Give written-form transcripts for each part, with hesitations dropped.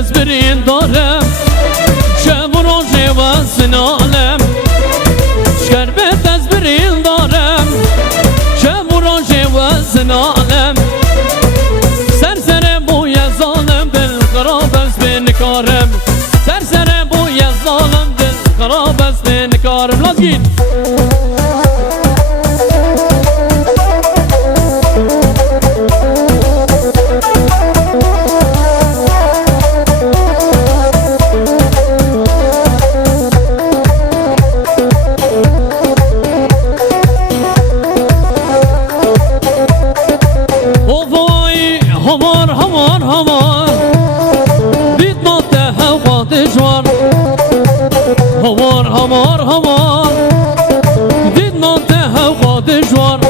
دست برین دارم شب و روژه و سنالم شکر به دست برین دارم شب و روژه و سنالم سر بوی ظالم دل خراب است به نکارم سر بوی ظالم دل خراب است به نکارم لازگین همار دید نانته هوا دجوار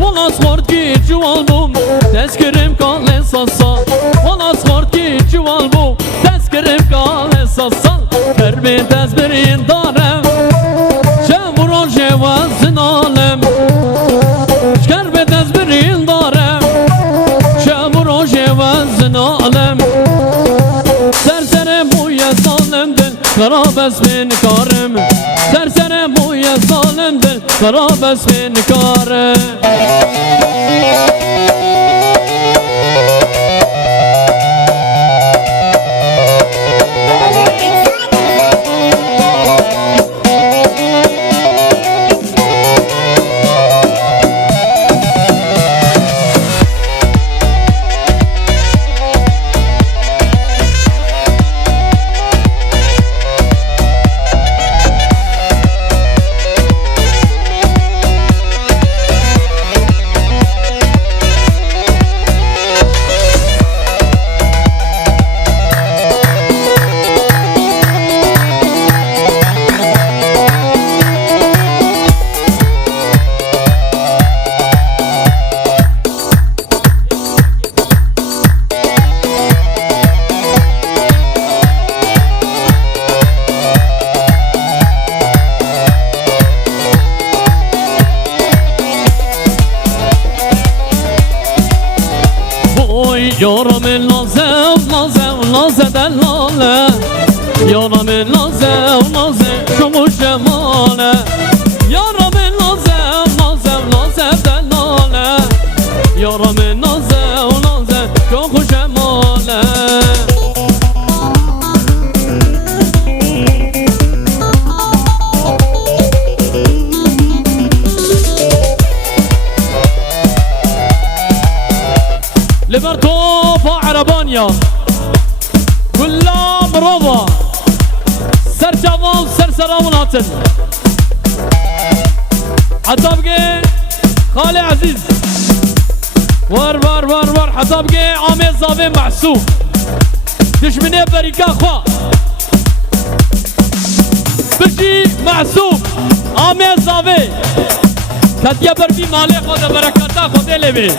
والا سخورد که جوال بوم دست کرم کال ساسا والا سخورد که جوال بوم دست کرم کال ساسا هر به دست برین دارم شب و روژه و زنالم شکر به دست برین دارم شب و روژه و زنالم سر بوی ظالم دل خراب است به نکارم سر بوی ظالم دل خراب است به نکارم یارم لازه دلاله یارم لازه شما جماله یارم لازه دلاله یارم لازه شما جماله لبرتوب عربانيا كلها مروبة سر جواب سر سلام هاتن حتى خالي عزيز ور حتى عامل زاوي محسوب دشمني بريكا خوا بجي محسوب عامل زاوي كتيا بربي مالي خود بركاتا خود لبي